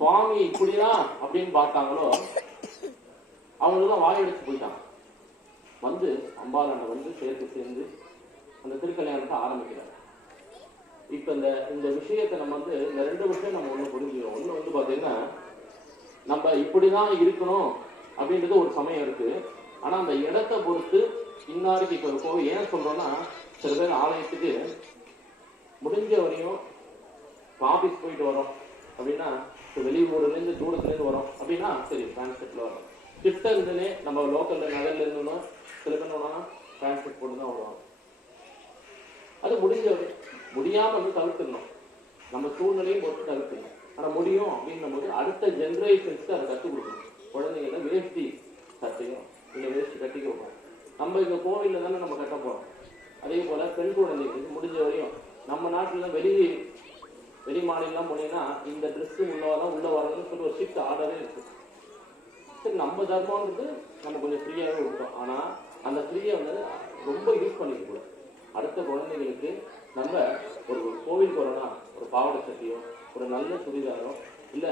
சுவாமி இப்படிதான் அப்படின்னு பார்த்தாங்களோ அவங்களுக்குலாம் வாயெடுத்து போயிட்டாங்க. வந்து அம்பாளனை வந்து சேர்ந்து அந்த திருக்கல்யாணத்தை ஆரம்பிக்கிறார். இப்ப இந்த விஷயத்தை நம்ம வந்து இந்த ரெண்டு விஷயம் நம்ம ஒண்ணு புரிஞ்சுக்கிறோம். ஒண்ணு வந்து பாத்தீங்கன்னா, நம்ம இப்படிதான் இருக்கணும் அப்படின்றது ஒரு சமயம் இருக்கு. ஆனா அந்த இடத்தை பொறுத்து இன்னாருக்கு இப்ப இருக்கும். ஏன் சொல்றோம்னா, சில பேர் ஆலயத்துக்கு முடிஞ்ச வரையும் ஆபீஸ் போயிட்டு வரோம் அப்படின்னா, வெளியூர்ல இருந்து தூரத்துல இருந்து வரோம் அப்படின்னா சரி டிரான்ஸ்போர்ட்ல வரோம். கிட்ட இருந்துனே நம்ம லோக்கல்ல நகர்ல இருந்தோம்னா சில பேர் டிரான்ஸ்போர்ட் போட்டு தான் வருவாங்க. அது முடிஞ்ச முடியாம வந்து தவிர்த்துடணும். நம்ம சூழ்நிலையும் பொறுத்து தவிர்த்துடணும். ஆனா முடியும் அப்படின்னும் போது அடுத்த ஜெனரேஷன்ஸ்க்கு அதை கற்றுக் கொடுக்கணும். குழந்தைங்கள வேஷ்டி சட்டையும் இல்ல வேஷ்டி கட்டிக்க வைப்போம். நம்ம இங்க கோவில்ல தானே நம்ம கட்ட போறோம். அதே போல பெண் குழந்தைகளுக்கு முடிஞ்ச வரையும் நம்ம நாட்டுல வெளி மாநிலம் போனீங்கன்னா இந்த ட்ரெஸ் உள்ளதான் உள்ள வரணும்னு சொல்லி ஒரு ஷிஃப்ட் ஆர்டரே இருக்கு. சரி, நம்ம தர்மம்ன்றது நம்ம கொஞ்சம் ஃப்ரீயாகவே விட்டோம். ஆனா அந்த ஃப்ரீயை வந்து ரொம்ப யூஸ் பண்ணிக்க கூடாது. அடுத்த குழந்தைகளுக்கு நம்ம ஒரு கோவில் போறோம்னா ஒரு பாவாடை சட்டியோ ஒரு நல்ல சுடிதாரோ இல்ல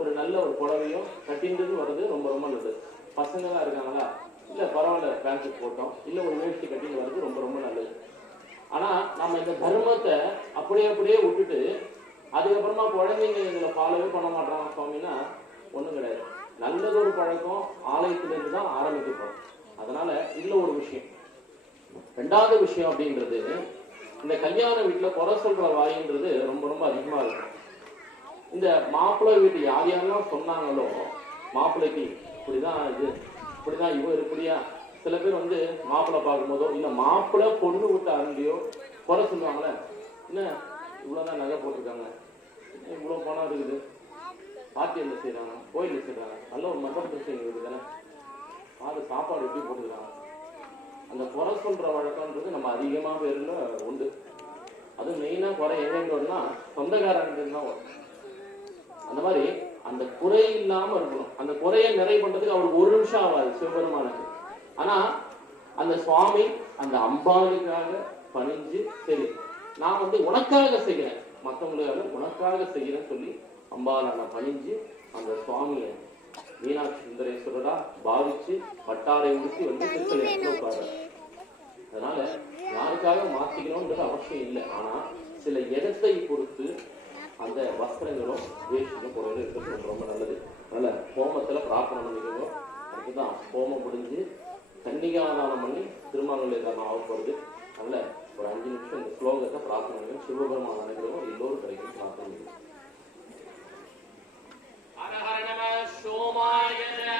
ஒரு நல்ல ஒரு புடவையோ கட்டின்றது வர்றது ரொம்ப ரொம்ப நல்லது. பசங்க தான் இருக்காங்களா, இல்ல பரவாயில்ல பேண்ட் போட்டோம் இல்ல ஒரு வேஷ்டி கட்டின்னு வர்றது ரொம்ப ரொம்ப நல்லது. ஆனா நம்ம இந்த தர்மத்தை அப்படியே விட்டுட்டு அதுக்கப்புறமா குழந்தைங்க எங்களை ஃபாலோவே பண்ண மாட்டாங்க சுவாமின்னா ஒண்ணும் கிடையாது. நல்லது ஒரு பழக்கம் ஆலயத்திலிருந்து தான் ஆரம்பிக்கப்படும். அதனால இதுல ஒரு விஷயம். ரெண்டாவது விஷயம் அப்படின்றது, இந்த கல்யாண வீட்டுல குறை சொல்ற வாயின்றது ரொம்ப ரொம்ப அதிகமா இருக்கும். இந்த மாப்பிள்ளை வீட்டு யார் யாரெல்லாம் சொன்னாங்களோ மாப்பிள்ளைக்கு இப்படிதான் இது இப்படிதான் இவர் இப்படியா, சில பேர் வந்து மாப்பிள்ளை பார்க்கும் போதோ இல்ல மாப்பிள்ளை பொண்ணு விட்டு அருந்தியோ குறை சொல்லுவாங்களே, என்ன இவ்வளவுதான் நகை போட்டிருக்காங்க, இவ்வளவு பணம் இருக்குது, பார்ட்டி என்ன செய்யறாங்க, கோயில் செய்யறாங்க, நல்ல ஒரு மண்டபம் இருக்குது தானே, அது சாப்பாடு எப்படி போட்டுக்கிறாங்க. அந்த குறை சொல்ற வழக்கம்ன்றது நம்ம அதிகமா பேர்ல உண்டு. அது மெயினா குறை எங்க வரும்னா சொந்தக்காரங்க தான் வரும். அந்த மாதிரி அந்த குறை இல்லாம இருக்கணும். அந்த குறையை நிறைவு பண்றதுக்கு அவருக்கு ஒரு நிமிஷம் ஆகாது சிவபெருமானுக்கு. ஆனா அந்த சுவாமி அந்த அம்பாளுக்காக பணிஞ்சு சரி நான் வந்து உனக்காக செய்கிறேன், மற்றவங்களுக்காக உனக்காக செய்கிறேன்னு சொல்லி அம்பாளான பணிஞ்சு அந்த சுவாமியை மீனாட்சி சுந்தரேஸ்வரரா பாவிச்சு பட்டாடை உடுத்தி வந்து திருக்கல்யாணத்துல உட்கார்றாரு. அதனால யாருக்காக மாத்திக்கணும்ன்றது அவசியம் இல்லை. ஆனா சில இடத்தை பொறுத்து அந்த வஸ்திரங்களும் வேஷ்டியும் பொருள் இருக்கிறது ரொம்ப நல்லது. அதனால ஹோமத்துல பிரார்த்தனை பண்ணிக்கணும். அதுதான் ஹோமம் முடிஞ்சு கன்னிகாதானம் பண்ணி திருமணங்கள் ஏதாவது ஆக போறது. அதனால ஒரு 5 நிமிஷம் இந்த ஸ்லோகத்தை பிரார்த்தனை பண்ணி சிவபெருமான அனைவரும் எல்லோரும் கிடைக்கும் பிரார்த்தனை பண்ணிக்கணும். सोमाय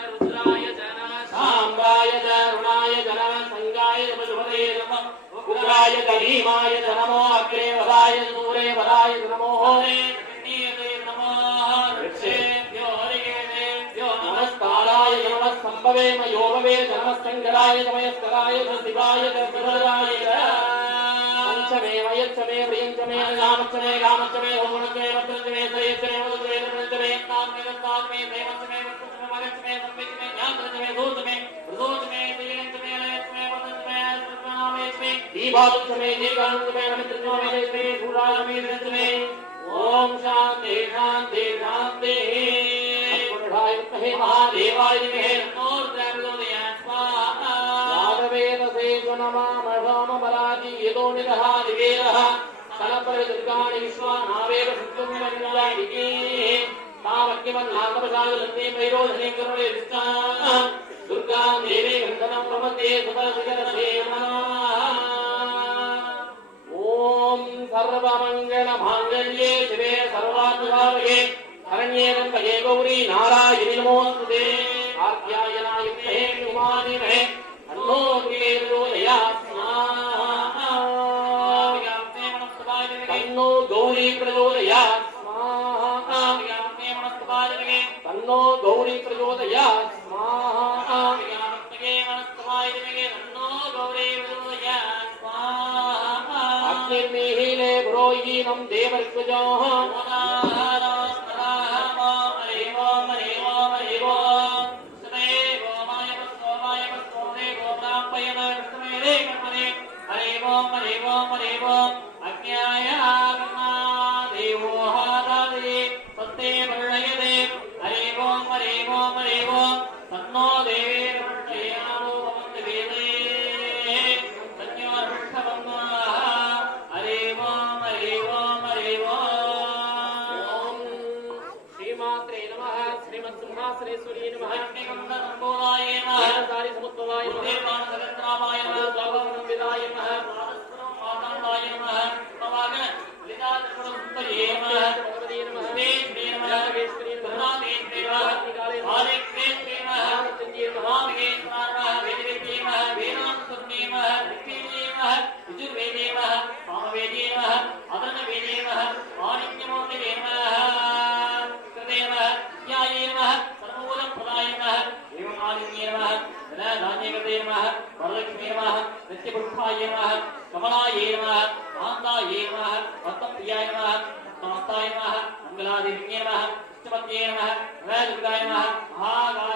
रुद्राय सांबाय रुणाय संगाय बलवदे नमः उग्राय करीमाय नमो अग्रे वदाय दूरे वदाय नमो कन्नीये नमः ऋक्षेभ्यो हरिकेभ्यो नमस्काराय नमः संभवे मयोभवे नमः संगराय नमस्काराय शिवाय गणपतये पंचमे वयच्छमे प्रियंचमे नामच्छमे गामच्छमे होमनच्छमे वत्रच्छमे सयच्छमे वदच्छमे नमच्छमे नाममे नमस्कारमे प्रेमच्छमे वत्रच्छमे मगच्छमे संवेच्छमे ज्ञानच्छमे धूतमे हृदोच्छमे दिव्यच्छमे लयच्छमे वदच्छमे सर्वनामेच्छमे दीपादच्छमे दीर्घानन्दमे नमित्रच्छमे देशमे गुराजमे नच्छमे ओम शांति शांति शांति अस्मदाय विद्महे महादेवाय धीमहि तन्नो रुद्रः स्वाहा यादवेदसे नमामि येदो निदः दिवेरः सनपरिदुर्गाणि विश्वानावेव शुक्लमिमन्यायिके तावक्यमन्नागमशालन्ते वैरोधने करुणे विष्टा दुर्गां देवी गन्धनं प्रपद्ये सुतशिखरसे ॐ सर्वमङ्गलमाङ्गल्ये शिवे सर्वार्थसाधके शरण्ये त्र्यम्बके गौरी नारायणि नमोऽस्तुते कात्यायनाय विद्महे उमाधीमहे तन्नो दुर्गे प्रचोदयात् तन्नो गौरी प्रचोदयात् स्वाहा तन्नो गौरी प्रचोदयात् स्वाहा अग्निर्मीहिले पुरोहीनं देवर्षजोः अज्ञाया देवो हादादे सत्ते वर्णयते श्रेश्वरी नमः लक्ष्मीकमण्डलसम्भूताय नमः सारि समुद्भवाय नमः देवानन्दरामाय नमः स्वागतसंविदाय नमः माताय नमः नमः लिता त्रिपुरसुन्दरी नमः भगवती नमः श्री नमः वेश्वरी नमः हरे कृष्ण नमः चंडी नमः नमः वेदवेदी नमः वेदांतस्वरूपी नमः ऋग्वेदी नमः यजुर्वेदी नमः सामवेदी नमः अदर्ववेदी नमः माणिक्यमूर्तये नमः कृते नमः ध्याये नमः सर्वमूलप्रदाय नमः एवमादिन्ये नमः धनधान्यकृते नमः वरलक्ष्मी नमः नित्यपुष्पाय नमः कमलाय नमः कान्ताय नमः भक्तप्रियाय नमः भक्तमस्ताय नमः मङ्गलादेव्ये नमः इष्टपत्ये नमः दुर्गाय नमः महागाय